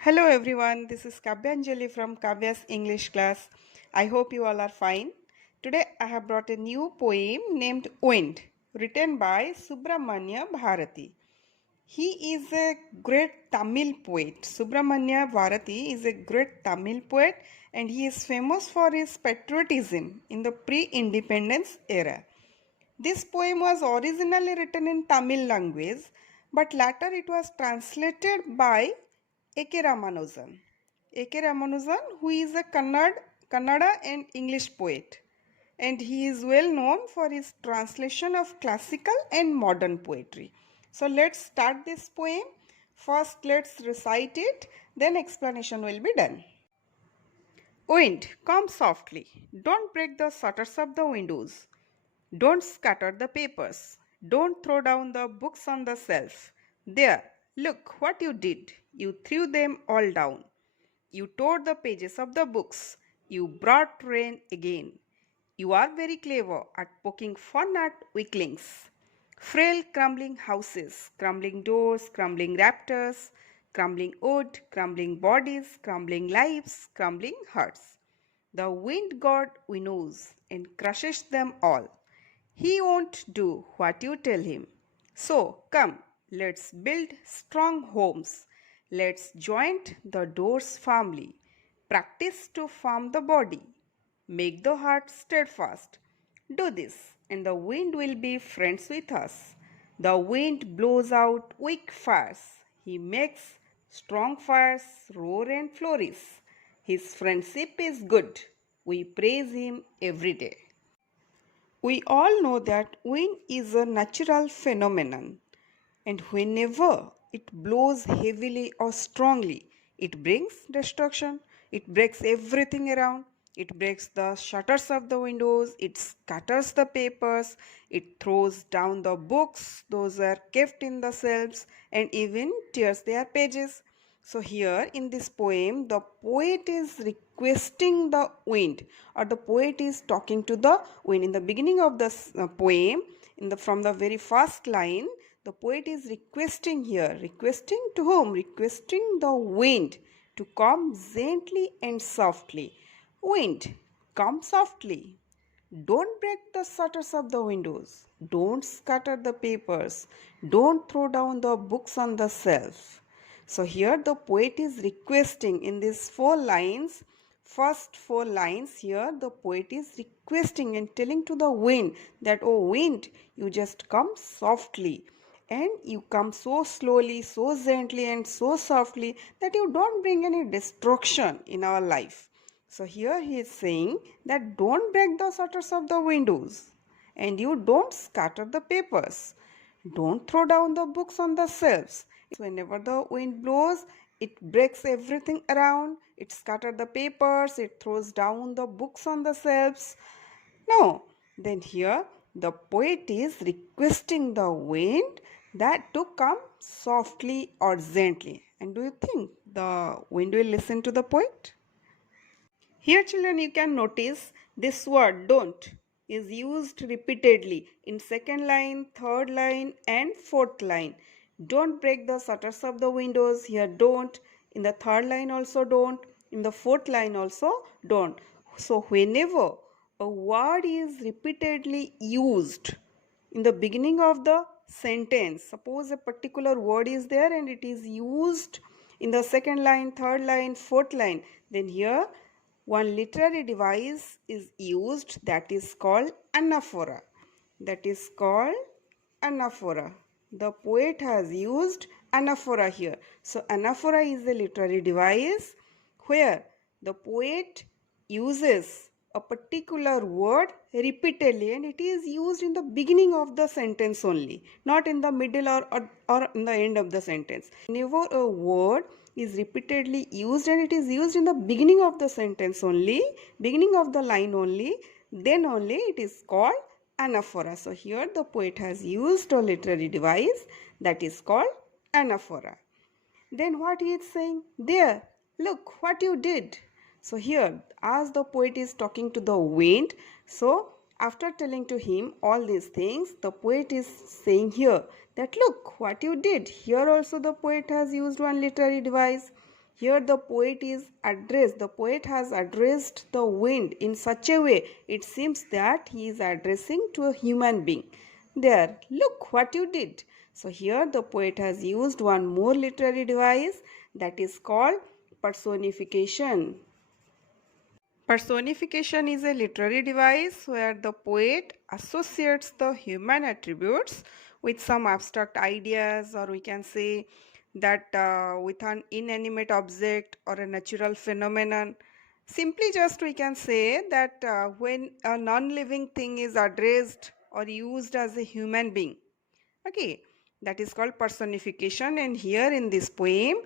Hello everyone, this is Kabya from Kabya's English class. I hope you all are fine. Today I have brought a new poem named Wind, written by Subramanya Bharati. He is a great Tamil poet. Subramanya Bharati is a great Tamil poet and he is famous for his patriotism in the pre-independence era. This poem was originally written in Tamil language, but later it was translated by A.K. Ramanujan. A.K. Ramanujan, who is a Kannada and English poet, and he is well known for his translation of classical and modern poetry. So let's start this poem. First, let's recite it, then explanation will be done. Wind, come softly. Don't break the shutters of the windows. Don't scatter the papers. Don't throw down the books on the shelf. There, look what you did. You threw them all down. You tore the pages of the books. You brought rain again. You are very clever at poking fun at weaklings. Frail, crumbling houses, crumbling doors, crumbling raptors, crumbling wood, crumbling bodies, crumbling lives, crumbling hearts. The wind god winnows and crushes them all. He won't do what you tell him. So come, let's build strong homes. Let's joint the doors firmly. Practice to farm the body. Make the heart steadfast. Do this, and the wind will be friends with us. The wind blows out weak fires. He makes strong fires roar and flourish. His friendship is good. We praise him every day. We all know that wind is a natural phenomenon, and whenever it blows heavily or strongly, it brings destruction. It breaks everything around. It breaks the shutters of the windows, it scatters the papers, it throws down the books, those are kept in the shelves, and even tears their pages. So here in this poem, the poet is requesting the wind, or the poet is talking to the wind. In the beginning of the poem, from the very first line, the poet is requesting here. Requesting to whom? Requesting the wind to come gently and softly. Wind, come softly. Don't break the shutters of the windows. Don't scatter the papers. Don't throw down the books on the shelf. So here the poet is requesting in these first four lines here, the poet is requesting and telling to the wind that, oh wind, you just come softly. And you come so slowly, so gently and so softly that you don't bring any destruction in our life. So here he is saying that don't break the shutters of the windows and you don't scatter the papers. Don't throw down the books on the shelves. Whenever the wind blows, it breaks everything around. It scatters the papers. It throws down the books on the shelves. No. Then here the poet is requesting the wind that to come softly or gently. And do you think the wind will listen to the poet? Here children, you can notice this word don't is used repeatedly in second line, third line and fourth line. Don't break the shutters of the windows. Here don't. In the third line also don't. In the fourth line also don't. So whenever a word is repeatedly used in the beginning of the sentence, suppose a particular word is there and it is used in the second line, third line, fourth line, then here one literary device is used that is called anaphora. That is called anaphora. The poet has used anaphora here. So anaphora is a literary device where the poet uses a particular word repeatedly and it is used in the beginning of the sentence only, not in the middle or in the end of the sentence. Whenever a word is repeatedly used and it is used in the beginning of the sentence only, beginning of the line only, then only it is called anaphora. So here the poet has used a literary device that is called anaphora. Then what he is saying? There, look what you did. So here, as the poet is talking to the wind, so after telling to him all these things, the poet is saying here that look what you did. Here also the poet has used one literary device. Here the poet has addressed the wind in such a way it seems that he is addressing to a human being. There, look what you did. So here the poet has used one more literary device, that is called personification. Personification is a literary device where the poet associates the human attributes with some abstract ideas, or we can say that with an inanimate object or a natural phenomenon. Simply just we can say that when a non-living thing is addressed or used as a human being. Okay, that is called personification, and here in this poem,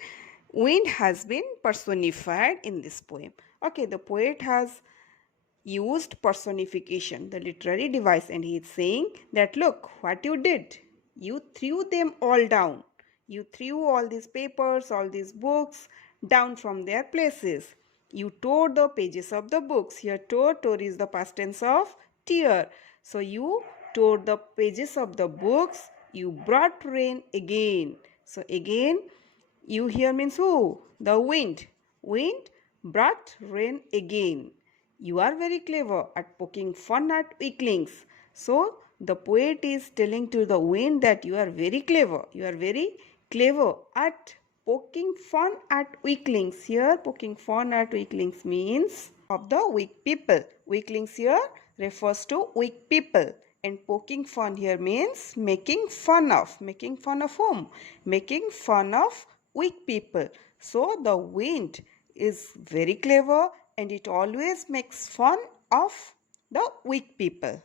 wind has been personified in this poem. Okay, the poet has used personification, the literary device, and he is saying that look what you did. You threw them all down. You threw all these papers, all these books down from their places. You tore the pages of the books. Here tore is the past tense of tear. So you tore the pages of the books. You brought rain again. So again, you here means who? The wind. Wind brought rain again. You are very clever at poking fun at weaklings. So the poet is telling to the wind that you are very clever. You are very clever at poking fun at weaklings. Here poking fun at weaklings means of the weak people. Weaklings here refers to weak people. And poking fun here means making fun of. Making fun of whom? Making fun of weak people. So the wind is very clever and it always makes fun of the weak people.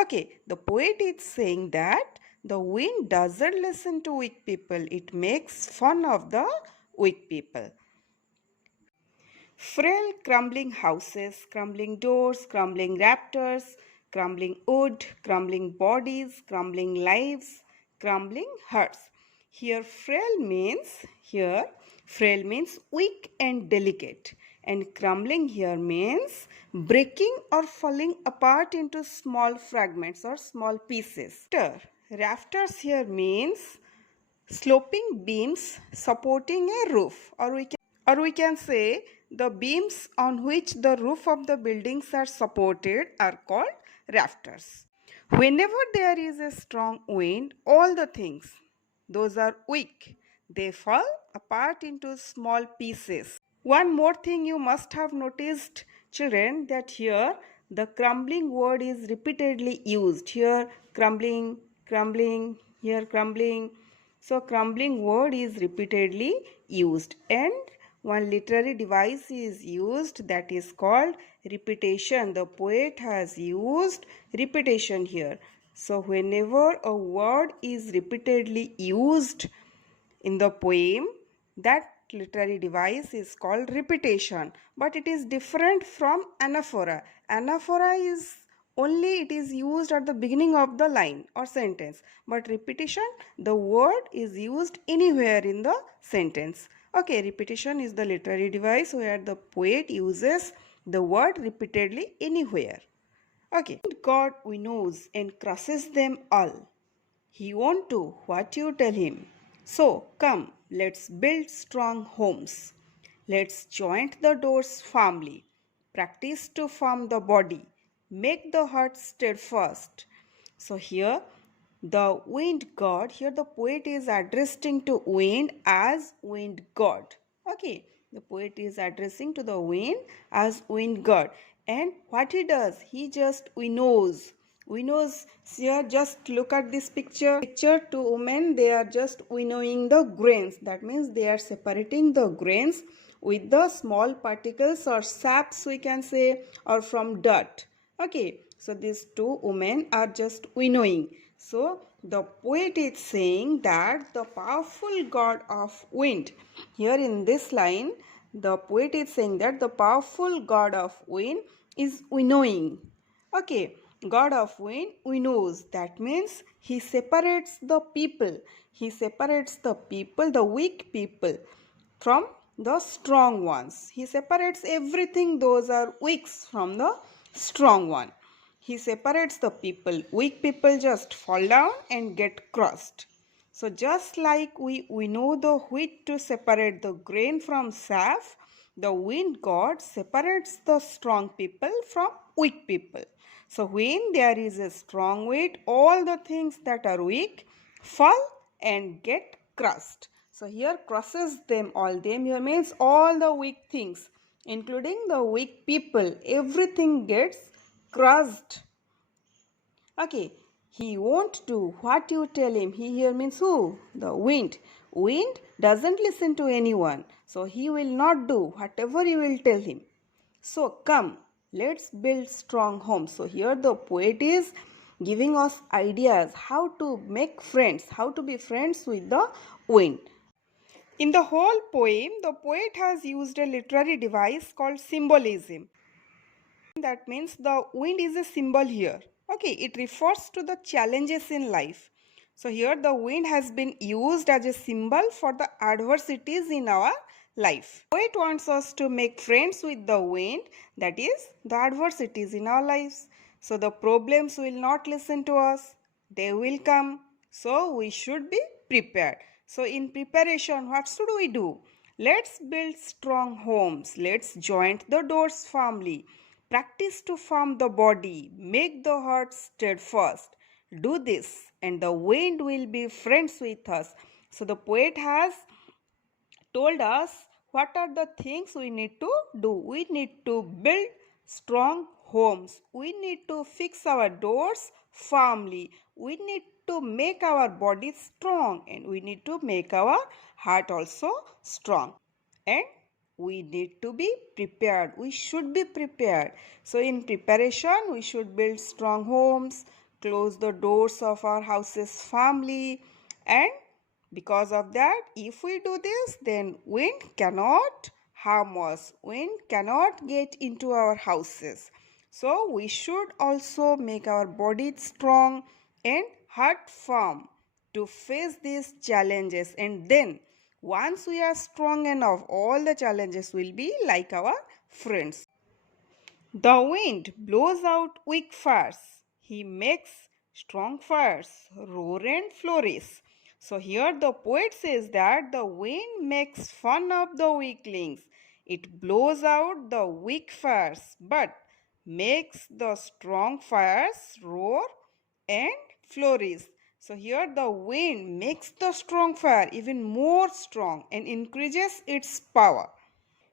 Okay, the poet is saying that the wind doesn't listen to weak people. It makes fun of the weak people. Frail crumbling houses, crumbling doors, crumbling rafters, crumbling wood, crumbling bodies, crumbling lives, crumbling hearts. Here frail means weak and delicate, and crumbling here means breaking or falling apart into small fragments or small pieces. Rafters here means sloping beams supporting a roof, or we can say the beams on which the roof of the buildings are supported are called rafters. Whenever there is a strong wind, all the things, those are weak, they fall apart into small pieces. One more thing you must have noticed, children, that here the crumbling word is repeatedly used. Here crumbling, crumbling, here crumbling. So crumbling word is repeatedly used, and one literary device is used, that is called repetition. The poet has used repetition here. So whenever a word is repeatedly used in the poem, that literary device is called repetition, but it is different from anaphora. Anaphora is only it is used at the beginning of the line or sentence, but repetition, the word is used anywhere in the sentence. Okay, repetition is the literary device where the poet uses the word repeatedly anywhere. Okay, God winnows and crushes them all. He won't do what you tell him. So come, let's build strong homes. Let's joint the doors firmly. Practice to form the body. Make the heart steadfast. So here the wind god, here the poet is addressing to wind as wind god. Okay, the poet is addressing to the wind as wind god. And what he does, he just winnows. Winnows, here just look at this picture. Two women, they are just winnowing the grains. That means they are separating the grains with the small particles or saps, we can say, or from dirt. Okay, so these two women are just winnowing. So the poet is saying that the powerful god of wind, here in this line, the poet is saying that the powerful god of wind is winnowing. Okay, god of wind winnows. That means he separates the people. He separates the people, the weak people, from the strong ones. He separates everything, those are weaks, from the strong one. He separates the people. Weak people just fall down and get crushed. So just like we know the wheat to separate the grain from chaff, the wind god separates the strong people from weak people. So when there is a strong wind, all the things that are weak fall and get crushed. So here crushes them all. Them here means all the weak things, including the weak people. Everything gets crushed. Okay, he won't do what you tell him. He here means who? The wind. Wind doesn't listen to anyone. So he will not do whatever you will tell him. So come, let's build strong homes. So here the poet is giving us ideas how to make friends, how to be friends with the wind. In the whole poem, the poet has used a literary device called symbolism. That means the wind is a symbol here. Okay, it refers to the challenges in life. So here the wind has been used as a symbol for the adversities in our life. Poet wants us to make friends with the wind, that is the adversities in our lives. So the problems will not listen to us. They will come. So we should be prepared. So in preparation, what should we do? Let's build strong homes. Let's joint the doors firmly. Practice to form the body, make the heart steadfast. Do this, and the wind will be friends with us. So, the poet has told us what are the things we need to do. We need to build strong homes. We need to fix our doors firmly. We need to make our body strong, and we need to make our heart also strong. And we need to be prepared. We should be prepared. So in preparation, we should build strong homes, close the doors of our houses firmly, and because of that, if we do this, then wind cannot harm us. Wind cannot get into our houses. So we should also make our body strong and heart firm to face these challenges, and then once we are strong enough, all the challenges will be like our friends. The wind blows out weak fires. He makes strong fires roar and flourish. So here the poet says that the wind makes fun of the weaklings. It blows out the weak fires but makes the strong fires roar and flourish. So here the wind makes the strong fire even more strong and increases its power.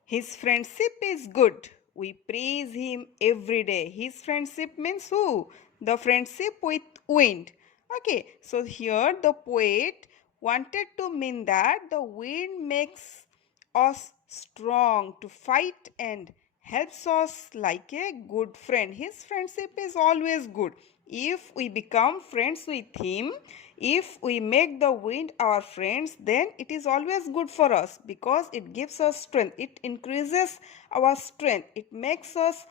His friendship is good. We praise him every day. His friendship means who? The friendship with wind. Okay, so here the poet wanted to mean that the wind makes us strong to fight and helps us like a good friend. His friendship is always good. If we become friends with him, if we make the wind our friends, then it is always good for us because it gives us strength. It increases our strength. It makes us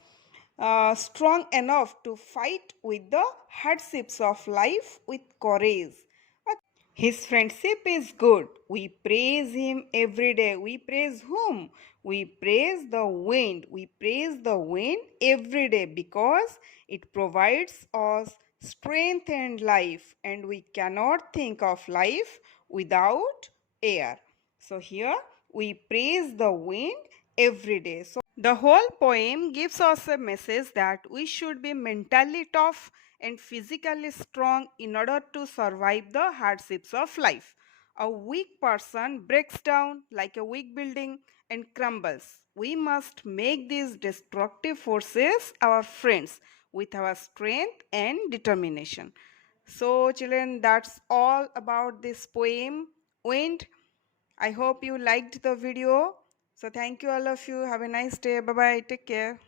strong enough to fight with the hardships of life with courage. His friendship is good. We praise him every day. We praise whom? We praise the wind. We praise the wind every day because it provides us strength and life, and we cannot think of life without air. So here we praise the wind every day. So the whole poem gives us a message that we should be mentally tough and physically strong in order to survive the hardships of life. A weak person breaks down like a weak building and crumbles. We must make these destructive forces our friends with our strength and determination. So, children, that's all about this poem, Wind. I hope you liked the video. So, thank you, all of you. Have a nice day. Bye bye. Take care.